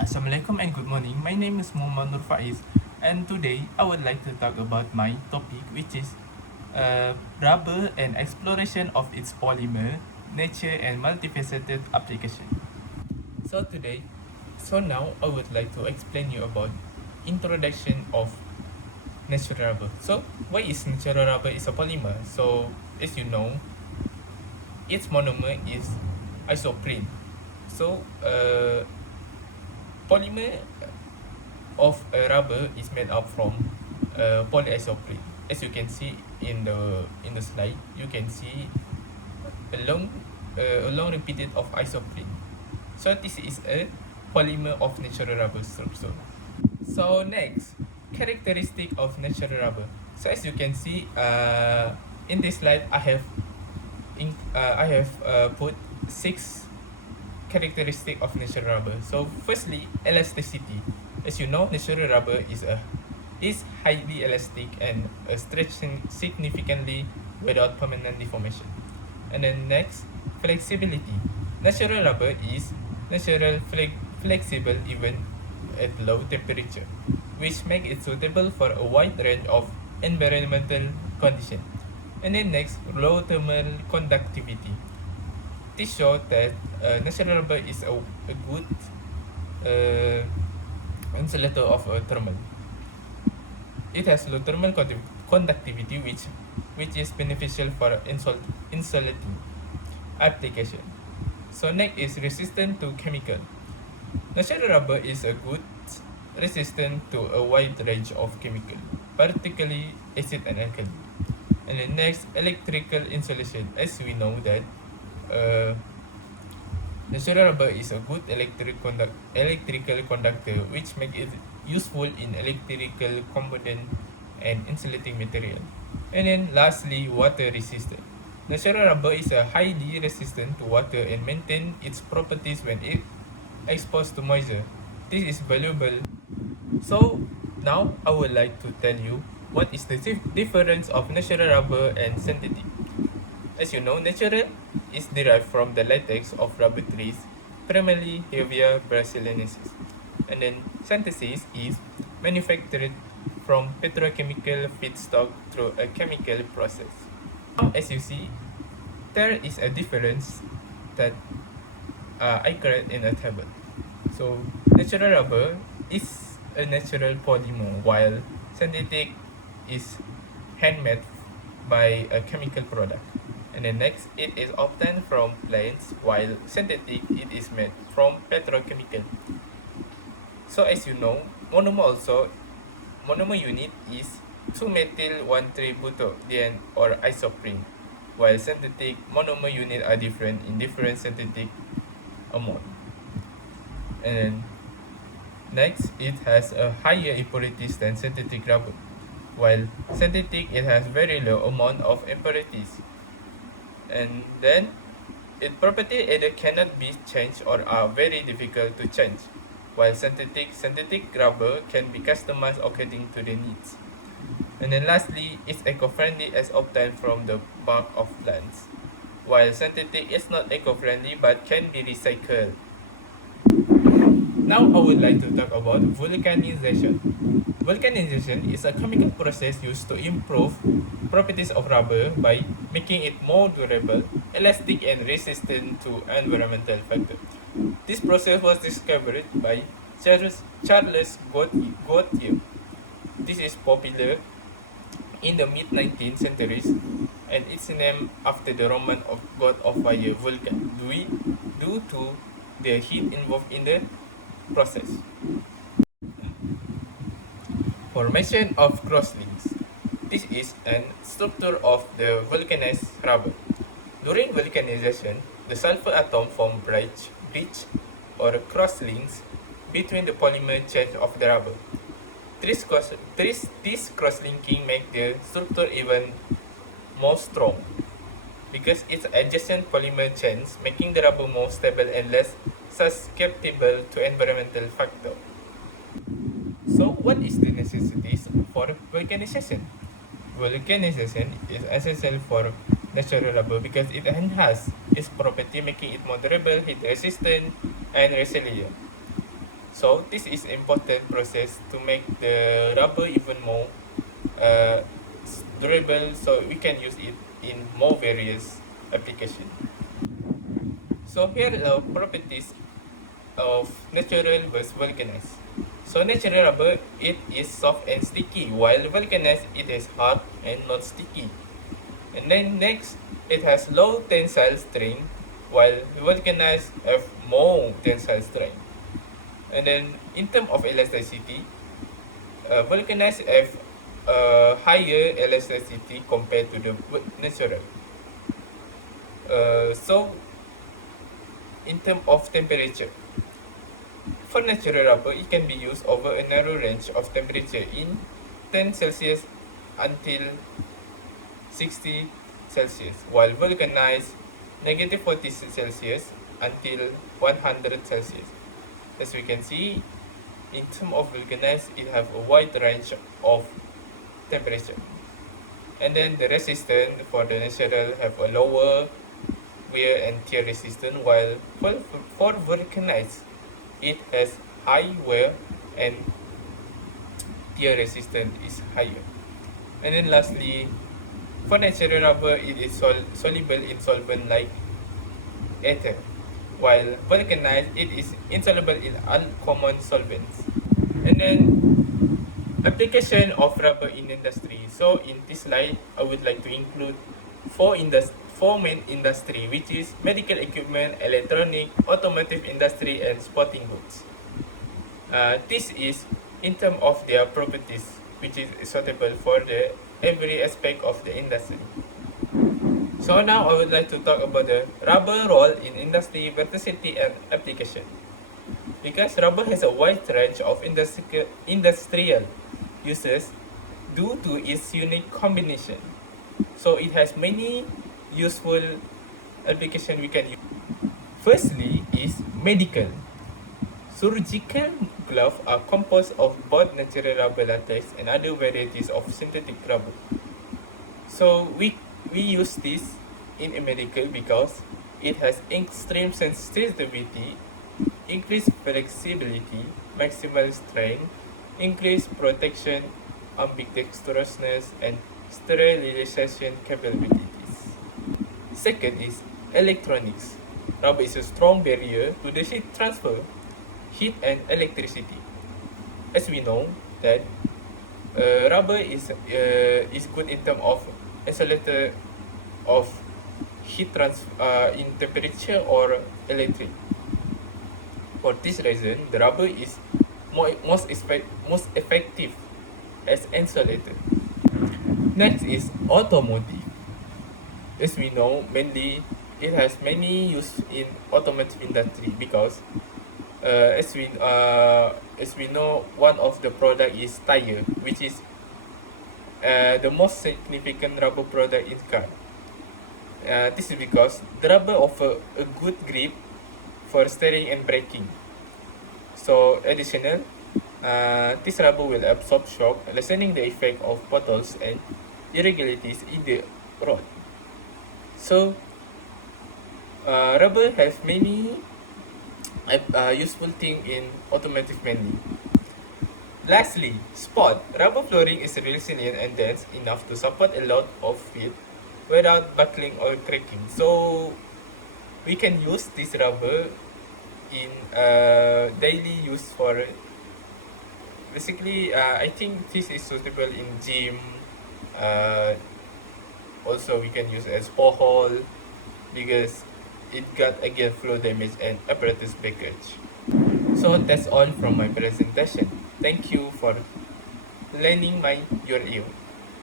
Assalamualaikum and good morning. My name is Muhammad Nur Faiz, and today I would like to talk about my topic, which is rubber and exploration of its polymer, nature, and multifaceted application. So today, now I would like to explain you about introduction of natural rubber. So why is natural rubber is a polymer? So as you know, its monomer is isoprene. So polymer of a rubber is made up from polyisoprene. As you can see in the slide, you can see a long repeated of isoprene. So this is a polymer of natural rubber structure. So next, characteristic of natural rubber. So as you can see, in this slide, I have put six characteristic of natural rubber. So firstly, elasticity. As you know, natural rubber is highly elastic and stretching significantly without permanent deformation. And then next, flexibility. Natural rubber is flexible even at low temperature, which make it suitable for a wide range of environmental conditions. And then next, low thermal conductivity. This shows that natural rubber is a good uh, insulator of a thermal. It has low thermal conductivity, which is beneficial for insulating application. So next is resistant to chemical. Natural rubber is a good resistant to a wide range of chemical, particularly acid and alkali. And then next, electrical insulation. As we know that uh, natural rubber is a good electrical conductor, which make it useful in electrical component and insulating material. And then lastly, water resistant. Natural rubber is a highly resistant to water and maintain its properties when it exposed to moisture. This is valuable. So now I would like to tell you what is the difference of natural rubber and synthetic. As you know, natural is derived from the latex of rubber trees, primarily Hevia brasiliensis. And then synthesis is manufactured from petrochemical feedstock through a chemical process. Now, as you see, there is a difference that I create in a table. So, natural rubber is a natural polymer, while synthetic is handmade by a chemical product. And then next, it is obtained from plants, while synthetic it is made from petrochemical. So as you know, monomer unit is 2-methyl 1,3-butadiene or isoprene, while synthetic monomer unit are different in different synthetic amount. And then next, it has a higher impurities than synthetic rubber, while synthetic it has very low amount of impurities. And then its property either cannot be changed or are very difficult to change, while synthetic rubber can be customized according to the needs. And then lastly, it's eco-friendly as obtained from the bark of plants, while synthetic is not eco-friendly but can be recycled. Now I would like to talk about vulcanization. Vulcanization is a chemical process used to improve properties of rubber by making it more durable, elastic, and resistant to environmental factors. This process was discovered by Charles Gautier. This is popular in the mid 19th centuries, and it's named after the Roman god of fire Vulcan, due to the heat involved in the process. Formation of crosslinks. This is an structure of the vulcanized rubber. During vulcanization, the sulfur atom form bridge or crosslinks between the polymer chain of the rubber. This cross-linking make the structure even more strong because its adjacent polymer chains making the rubber more stable and less susceptible to environmental factors. So, what is the necessities for vulcanization? Vulcanization is essential for natural rubber because it enhances its property, making it more durable, heat resistant, and resilient. So this is important process to make the rubber even more uh, durable, so we can use it in more various application. So here are the properties of natural versus vulcanized. So natural rubber, it is soft and sticky, while vulcanized, it is hard and not sticky. And then next, it has low tensile strength, while vulcanized have more tensile strength. And then in terms of elasticity, vulcanized have higher elasticity compared to the natural. So in terms of temperature, for natural rubber, it can be used over a narrow range of temperature in 10 Celsius until 60 Celsius, while vulcanized negative 40 Celsius until 100 Celsius. As we can see, in terms of vulcanized, it have a wide range of temperature. And then the resistance for the natural have a lower wear and tear resistance, while for vulcanized, it has high wear and tear resistance is higher. And then lastly, for natural rubber, it is soluble in solvent like ether, while vulcanized, it is insoluble in uncommon solvents. And then application of rubber in industry. So in this slide, I would like to include four main industry, which is medical equipment, electronic, automotive industry, and sporting goods. This is in terms of their properties, which is suitable for the every aspect of the industry. So now I would like to talk about the rubber role in industry, versatility, and application. Because rubber has a wide range of industrial uses due to its unique combination. So it has many useful application we can use. Firstly is medical. Surgical gloves are composed of both natural rubber latex and other varieties of synthetic rubber. So we use this in a medical because it has extreme sensitivity, increased flexibility, maximal strength, increased protection, ambidextrousness, and sterilization capabilities. Second is electronics. Rubber is a strong barrier to the heat transfer, heat and electricity. As we know that rubber is good in terms of insulator of heat transfer in temperature or electric. For this reason, the rubber is most effective as insulator. Next is automotive. As we know, mainly it has many use in automotive industry because as we know, one of the product is tire, which is the most significant rubber product in car. This is because the rubber offer a good grip for steering and braking. So additional, this rubber will absorb shock, lessening the effect of potholes and irregularities in the road. So rubber has many useful thing in automotive mainly. Lastly, sport. Rubber flooring is resilient and dense enough to support a lot of feet without buckling or cracking. So we can use this rubber in daily use for basically I think this is suitable in gym. Also we can use as borehole because it got against flow damage and apparatus breakage. So that's all from my presentation. Thank you for lending your ear.